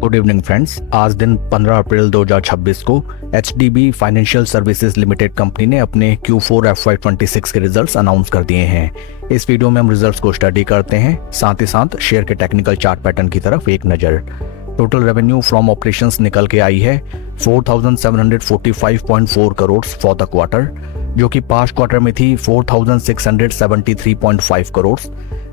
Good evening friends. आज दिन 15 अप्रैल 2026 को HDB financial services limited company ने अपने Q4 FY26 के रिजल्ट्स अनाउंस कर दिए हैं। इस वीडियो में हम रिजल्ट्स को स्टडी करते हैं, साथ ही साथ शेयर के टेक्निकल चार्ट पैटर्न की तरफ एक नज़र। टोटल रेवेन्यू फ्रॉम ऑपरेशंस निकल के आई है 4745.4 करोड़ फॉर द क्वार्टर, जो कि पास्ट क्वार्टर में थी 4673.5 crore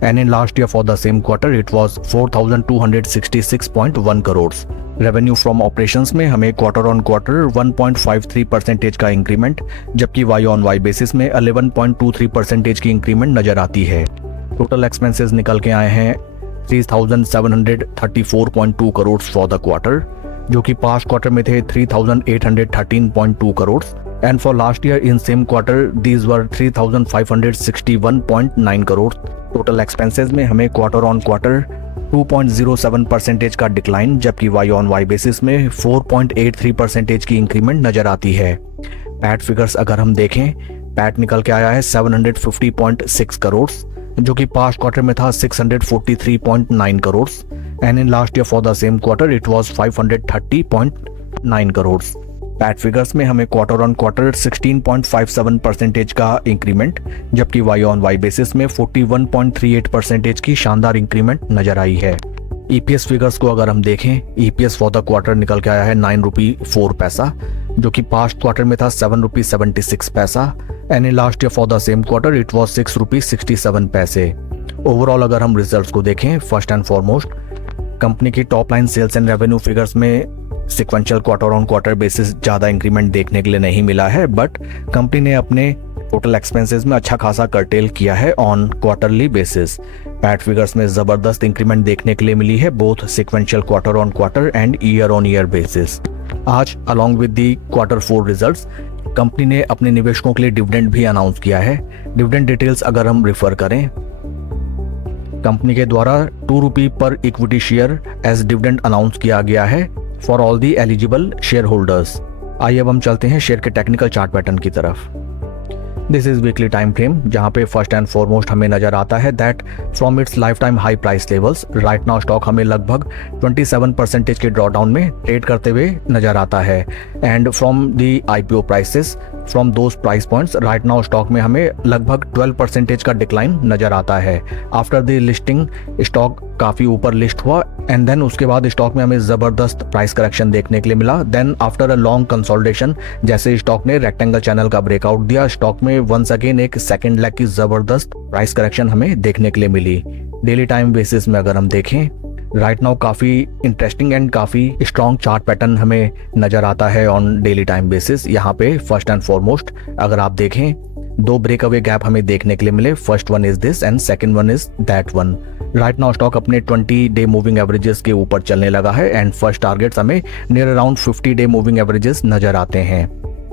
and in last year for the same quarter it was 4266.1 crore. Revenue from operations में हमें क्वार्टर ऑन क्वार्टर 1.53% का इंक्रीमेंट, जबकि वाई ऑन वाई बेसिस में 11.23% की इंक्रीमेंट नजर आती है। टोटल एक्सपेंसेस निकल के आए हैं 3734.2 करोड़ फॉर द क्वार्टर, जो कि पास्ट क्वार्टर में थे 3813.2 crore and for last year in same quarter these were 3561.9 crore. Total expenses में हमें क्वार्टर ऑन क्वार्टर 2.07% का डिक्लाइन, जबकि वाई ऑन वाई बेसिस में 4.83% की इंक्रीमेंट नजर आती है। पैट फिगर्स अगर हम देखें, पैट निकल के आया है 750.6 करोड़, जो कि पास्ट क्वार्टर में था 643.9 crore and in last year for the same quarter it was 530.9 crore. PAT figures में हमें क्वार्टर ऑन क्वार्टर 16.57% का इंक्रीमेंट, जबकि वाई ऑन वाई बेसिस में 41.38% की शानदार इंक्रीमेंट नजर आई है। ईपीएस फिगर्स को अगर हम देखें, ईपीएस फॉर द क्वार्टर निकल के आया है 9 रुपी 4 पैसा, जो कि पास्ट क्वार्टर में था 7 rupee 76 paisa and in last year for the same quarter it was 6 rupee 67 paise. Overall अगर हम रिजल्ट्स को देखें, फर्स्ट एंड फॉरमोस्ट कंपनी की top line sales and revenue figures में sequential quarter on quarter basis ज़्यादा increment देखने के लिए नहीं मिला है, बट कंपनी ने अपने टोटल एक्सपेंसेस में अच्छा खासा कर्टेल किया है on quarterly basis. PAT figures में ज़बरदस्त इंक्रीमेंट देखने के लिए मिली है both sequential quarter on quarter and year on year basis. आज along with the quarter 4 results company ने अपने निवेशकों के लिए डिविडेंड भी अनाउंस किया है। डिविडेंड डिटेल्स अगर हम रेफर करें, कंपनी के द्वारा 2 रुपी पर equity share as dividend announce किया गया है for all the eligible shareholders. आइए अब हम चलते हैं शेयर के टेक्निकल चार्ट पैटर्न की तरफ। This is weekly time frame, जहां पे फर्स्ट एंड फॉरमोस्ट हमें नजर आता है that from its life time high price levels right now stock हमें लगभग 27% के ड्रॉडाउन में ट्रेड करते हुए नजर आता है and from the IPO prices from those price points right now stock में हमें लगभग 12% का डिक्लाइन नजर आता है। आफ्टर द लिस्टिंग स्टॉक काफी ऊपर लिस्ट हुआ एंड देन उसके बाद स्टॉक में हमें जबरदस्त प्राइस करेक्शन देखने के लिए मिला। Then after a long consolidation जैसे स्टॉक ने रेक्टेंगल चैनल का ब्रेकआउट दिया, स्टॉक में वंस अगेन एक सेकंड लेग की जबरदस्त प्राइस करेक्शन हमें देखने के लिए मिली। डेली टाइम बेसिस में अगर हम देखें, राइट नाउ काफी इंटरेस्टिंग एंड काफी स्ट्रॉन्ग चार्ट पैटर्न हमें नजर आता है ऑन डेली टाइम बेसिस। यहाँ पे फर्स्ट एंड फॉरमोस्ट अगर आप देखें, 2 ब्रेकअवे गैप हमें देखने के लिए मिले। First one is this and second one is that one. Right now stock अपने 20 डे मूविंग एवरेजेस के ऊपर चलने लगा है एंड फर्स्ट टारगेट्स हमें near around 50 day moving averages नजर आते हैं।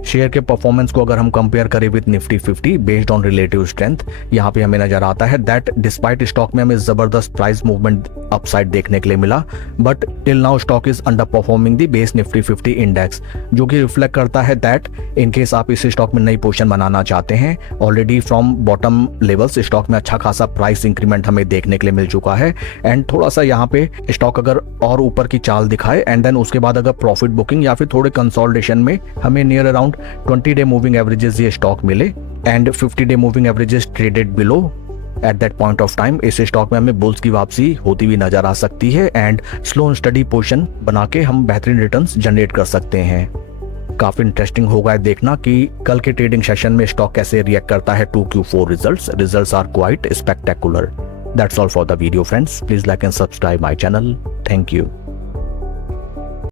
शेयर के परफॉर्मेंस को अगर हम कंपेयर करें with Nifty 50 based on relative strength, यहाँ पे हमें नजर आता है दैट डिस्पाइट स्टॉक में हमें जबरदस्त प्राइस मूवमेंट अपसाइड देखने के लिए मिला, but till now stock is under performing the base Nifty 50 index, जो कि रिफ्लेक्ट करता है दैट इन केस आप इस स्टॉक में नई पोजीशन बनाना चाहते हैं, already from bottom levels stock में अच्छा खासा प्राइस इंक्रीमेंट हमें देखने के लिए मिल चुका है एंड थोड़ा सा यहाँ पे स्टॉक अगर और ऊपर की चाल दिखाए एंड देन उसके बाद अगर प्रॉफिट बुकिंग या फिर थोड़े कंसोलिडेशन में हमें near around 20 day moving averages ये स्टॉक मिले and 50 day moving averages traded below, at that point of time इस स्टॉक में हमें बुल्स की वापसी होती हुई नजर आ सकती है and slow and study position बना के हम बेहतरीन रिटर्न्स जनरेट कर सकते हैं। काफी इंटरेस्टिंग होगा देखना कि कल के ट्रेडिंग सेशन में स्टॉक कैसे रिएक्ट करता है to Q4 results are quite spectacular. That's all for the video friends, please like and subscribe my channel. Thank you.